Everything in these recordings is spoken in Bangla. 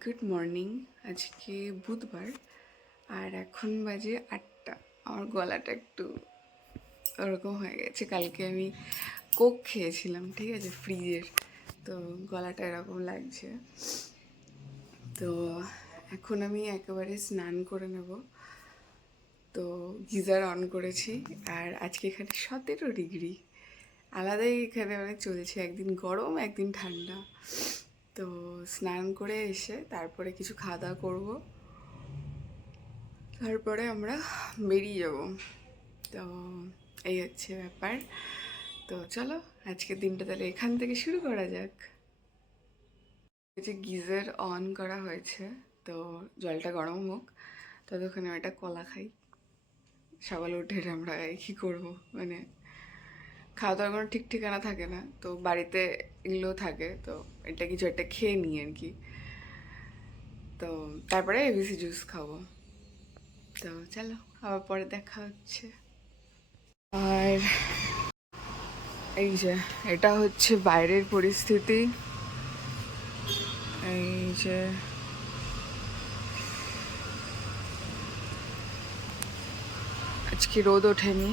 Good morning. আজকে বুধবার আর এখন বাজে 8টা। আমার গলাটা একটু ওরকম হয়ে গেছে, কালকে আমি কোক খেয়েছিলাম, ঠিক আছে, ফ্রিজের, তো গলাটা এরকম লাগছে। তো এখন আমি একেবারে স্নান করে নেব। তো গিজার অন করেছি আর আজকে এখানে 17 ডিগ্রি, আলাদাই এখানে মানে চলছে, একদিন গরম একদিন ঠান্ডা। তো স্নান করে এসে তারপরে কিছু খাওয়া দাওয়া করবো, তারপরে আমরা বেরিয়ে যাব। তো এই হচ্ছে ব্যাপার। তো চলো আজকের দিনটা তাহলে এখান থেকে শুরু করা যাক। যে গিজার অন করা হয়েছে, তো জলটা গরম হোক, ততক্ষণে একটা কলা খাই। সকালে উঠে আমরা কী করবো, মানে খাওয়া দাওয়ার কোনো ঠিক ঠিকানা থাকে না, তো বাড়িতে এগুলো থাকে, তো এটা কিছু একটা খেয়ে নিই আর কি। তো তারপরে এবিসি জুস খাবো। তো চলো আবার পরে দেখা হচ্ছে। আর এই যে এটা হচ্ছে বাইরের পরিস্থিতি। এই যে আজকে রোদ ওঠেনি।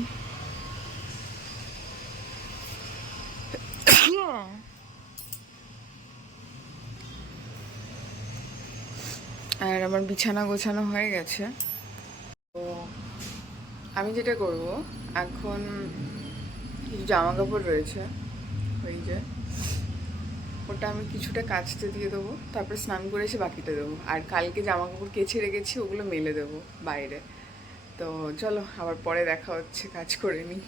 আর আমার বিছানা গোছানো হয়ে গেছে। তো আমি যেটা করব, এখন কিছু জামা কাপড় রয়েছে, ওই যে ওটা আমি কিছুটা কাচতে দিয়ে দেবো, তারপরে স্নান করে এসে বাকিটা দেবো। আর কালকে জামা কাপড় কেচে রেখেছি, ওগুলো মেলে দেবো বাইরে। তো চলো আবার পরে দেখা হচ্ছে, কাজ করে নিই।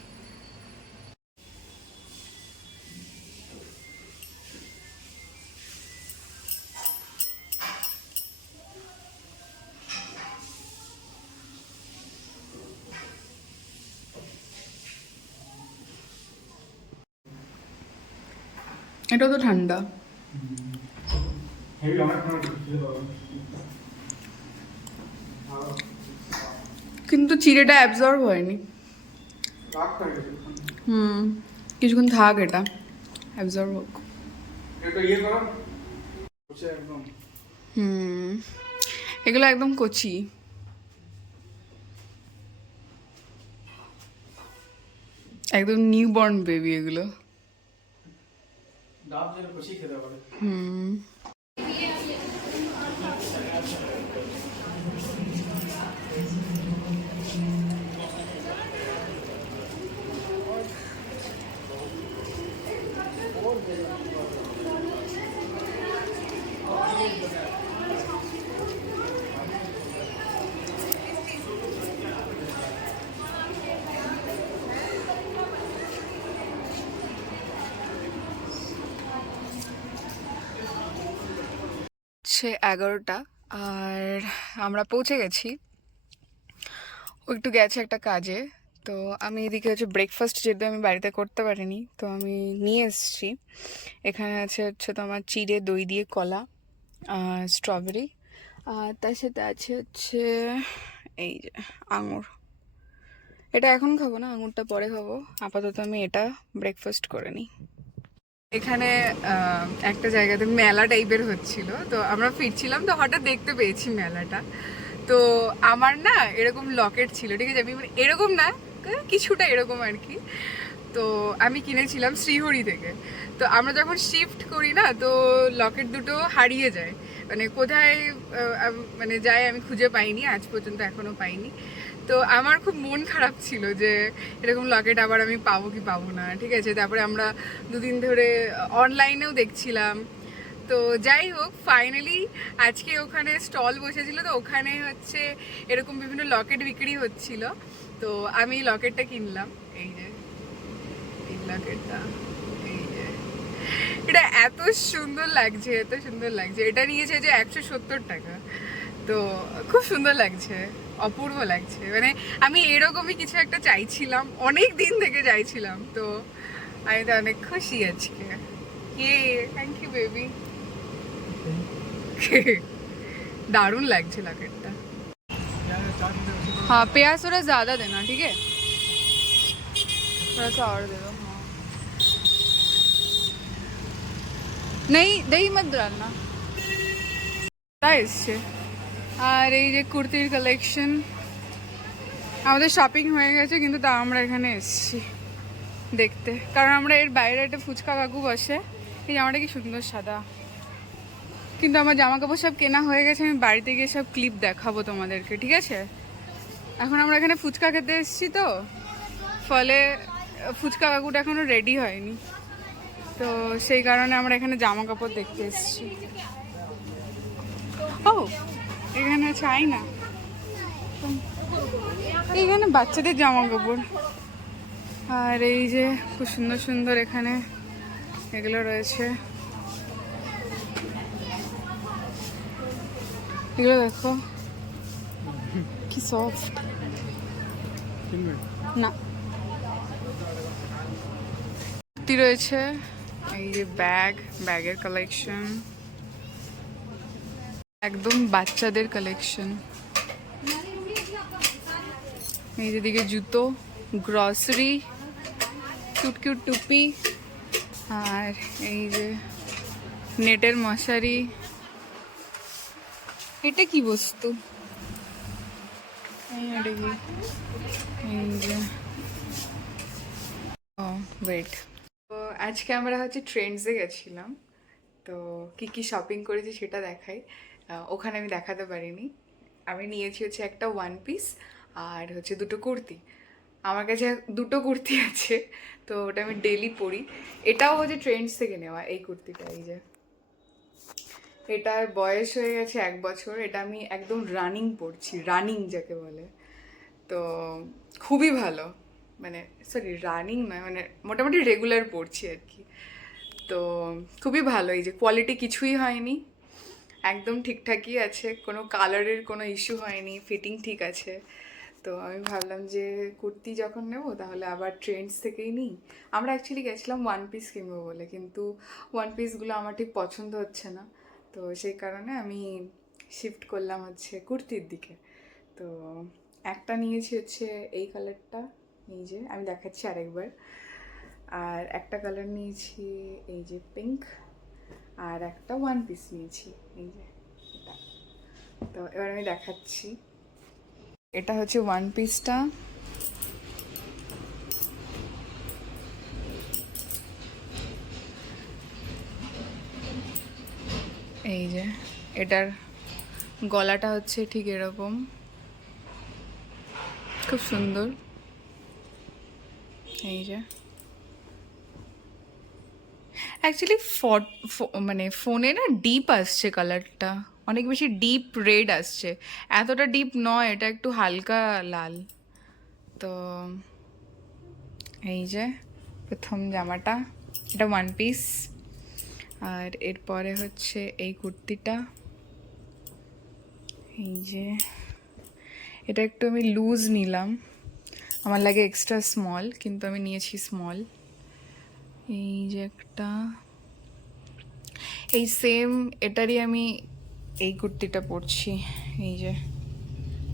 এটা তো ঠান্ডা, কিন্তু চিড়েটা অ্যাবজর্ব হয়নি। কিছুক্ষণ থাক, এটা অ্যাবজর্ব হোক। এগুলো একদম কচি। একদম নিউ বর্ন বেবি এগুলো। হচ্ছে 11টা আর আমরা পৌঁছে গেছি। ও একটু গেছে একটা কাজে, তো আমি এদিকে হচ্ছে ব্রেকফাস্ট, যেহেতু আমি বাড়িতে করতে পারিনি, তো আমি নিয়ে এসেছি। এখানে হচ্ছে তোমার চিড়ে দই দিয়ে কলা, স্ট্রবেরি, আর তার সাথে আছে হচ্ছে এই যে আঙুর। এটা এখন খাবো না, আঙুরটা পরে খাবো। আপাতত আমি এটা ব্রেকফাস্ট করে নিই। এখানে একটা জায়গাতে মেলা টাইপের হচ্ছিল, তো আমরা ফিরছিলাম, তো হঠাৎ দেখতে পেয়েছি মেলাটা। তো আমার না এরকম লকেট ছিল, ঠিক আছে, আমি মানে এরকম না, কিছুটা এরকম আর কি। তো আমি কিনেছিলাম শ্রীহরি থেকে। তো আমরা যখন শিফট করি না, তো লকেট দুটো হারিয়ে যায়, মানে কোথায় মানে যায় আমি খুঁজে পাইনি, আজ পর্যন্ত এখনো পাইনি। তো আমার খুব মন খারাপ ছিল যে এরকম লকেট আবার আমি পাবো কি পাবো না, ঠিক আছে। তারপরে আমরা দুদিন ধরে অনলাইনেও দেখছিলাম। তো যাই হোক, ফাইনালি আজকে ওখানে স্টল বসেছিল, তো ওখানে হচ্ছে এরকম বিভিন্ন লকেট বিক্রি হচ্ছিল। তো আমি লকেটটা কিনলাম, এই যে এই লকেটটা, এই যে এটা এত সুন্দর লাগছে, এত সুন্দর লাগছে। এটা নিয়েছে যে 170 টাকা। তো খুব সুন্দর লাগছে, অপূর্ব লাগছে, মানে আমি এরকমই কিছু একটা চাইছিলাম, অনেক দিন থেকে চাইছিলাম। তো আমি তো অনেক খুশি আজকে। Thank you baby. दारुण লাগছে लकेटটা। हाँ प्याज थोड़ा ज़्यादा देना, ठीक है, थोड़ा सा और दे दो। हाँ नहीं दही मत डालना। তাই এসছে। আর এই যে কুর্তির কালেকশন, আমাদের শপিং হয়ে গেছে কিন্তু তা আমরা এখানে এসেছি দেখতে, কারণ আমরা এর বাইরে একটা ফুচকা কাকু বসে। এই জামাটা কি সুন্দর সাদা, কিন্তু আমার জামা কাপড় সব কেনা হয়ে গেছে, আমি বাড়িতে গিয়ে সব ক্লিপ দেখাবো তোমাদেরকে, ঠিক আছে? এখন আমরা এখানে ফুচকা খেতে এসেছি, তো ফলে ফুচকা কাকুটা এখনো রেডি হয়নি, তো সেই কারণে আমরা এখানে জামা কাপড় দেখতে এসেছি। ও এখানে চাই না, এইখানে বাচ্চাদের জামা কাপড়। আর এই যে খুব সুন্দর সুন্দর এখানে এগুলো রয়েছে, এগুলো দেখো কি সফট। না কুর্তি রয়েছে, এই যে ব্যাগের কালেকশন, একদম বাচ্চাদের কালেকশন। এই যেদিকে জুতো, গ্রসারি, কিউট কিউট টুপি, আর এই যে নেটের মশারি। এটা কি বস্তু? এটা কি? এই যে ও ওয়েট, তো আজকে আমরা হচ্ছে ট্রেন্ডসে গেছিলাম, তো কি কি শপিং করেছি সেটা দেখাই। ওখানে আমি দেখাতে পারিনি। আমি নিয়েছি হচ্ছে একটা ওয়ান পিস আর হচ্ছে দুটো কুর্তি। আমার কাছে দুটো কুর্তি আছে, তো ওটা আমি ডেলি পরি। এটাও হচ্ছে ট্রেন্ডস থেকে নেওয়া, এই কুর্তিটা। এই যে এটার বয়স হয়ে গেছে 1 বছর, এটা আমি একদম রানিং পরছি, রানিং যাকে বলে। তো খুবই ভালো, মানে সরি রানিং নয়, মানে মোটামুটি রেগুলার পরছি আর কি। তো খুবই ভালো, এই যে কোয়ালিটি কিছুই হয়নি, একদম ঠিকঠাকই আছে, কোনো কালারের কোনো ইস্যু হয়নি, ফিটিং ঠিক আছে। তো আমি ভাবলাম যে কুর্তি যখন নেব তাহলে আবার ট্রেন্ডস থেকেই নিই। আমরা অ্যাকচুয়ালি গেছিলাম ওয়ান পিস কিনবো বলে, কিন্তু ওয়ান পিসগুলো আমার ঠিক পছন্দ হচ্ছে না, তো সেই কারণে আমি শিফট করলাম হচ্ছে কুর্তির দিকে। তো একটা নিয়েছি হচ্ছে এই কালারটা, এই যে আমি দেখাচ্ছি আরেকবার। আর একটা কালার নিয়েছি এই যে পিঙ্ক, আর একটা ওয়ান পিস নিয়েছি এই যে এটা। তো এবার আমি দেখাচ্ছি, এটা হচ্ছে ওয়ান পিসটা। এই যে এটার গলাটা হচ্ছে ঠিক এরকম, খুব সুন্দর। এই যে অ্যাকচুয়ালি মানে ফোনে না ডিপ আসছে কালারটা, অনেক বেশি ডিপ রেড আসছে, এতটা ডিপ নয়, এটা একটু হালকা লাল। তো এই যে প্রথম জামাটা, এটা ওয়ান পিস। আর এরপরে হচ্ছে এই কুর্তিটা, এই যে এটা একটু আমি লুজ নিলাম, আমার লাগে এক্সট্রা স্মল, কিন্তু আমি নিয়েছি স্মল। এই যে একটা, এই সেম এটারই আমি এই কুর্তিটা পরছি। এই যে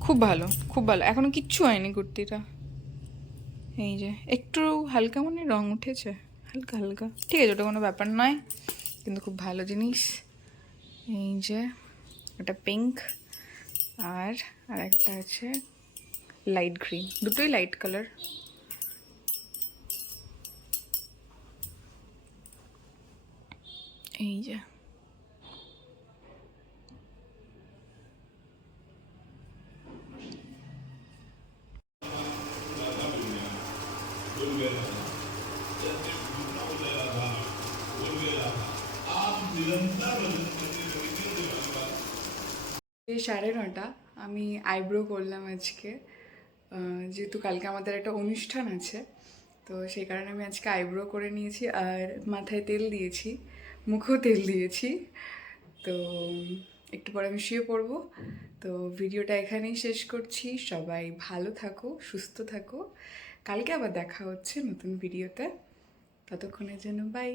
খুব ভালো, খুব ভালো, এখনো কিচ্ছু হয়নি কুর্তিটা। এই যে একটু হালকা মানে রং উঠেছে, হালকা হালকা, ঠিক আছে, ওটা কোনো ব্যাপার নয়, কিন্তু খুব ভালো জিনিস। এই যে এটা পিঙ্ক, আর আর একটা আছে লাইট গ্রিন, দুটোই লাইট কালার। এই যে এই 9:30 আমি আইব্রো করলাম আজকে, যেহেতু কালকে আমাদের একটা অনুষ্ঠান আছে, তো সেই কারণে আমি আজকে আইব্রো করে নিয়েছি, আর মাথায় তেল দিয়েছি, মুখেও তেল দিয়েছি। তো একটু পরে আমি শুয়ে পড়বো। তো ভিডিওটা এখানেই শেষ করছি, সবাই ভালো থাকো, সুস্থ থাকো, কালকে আবার দেখা হচ্ছে নতুন ভিডিওতে, ততক্ষণের জন্য বাই।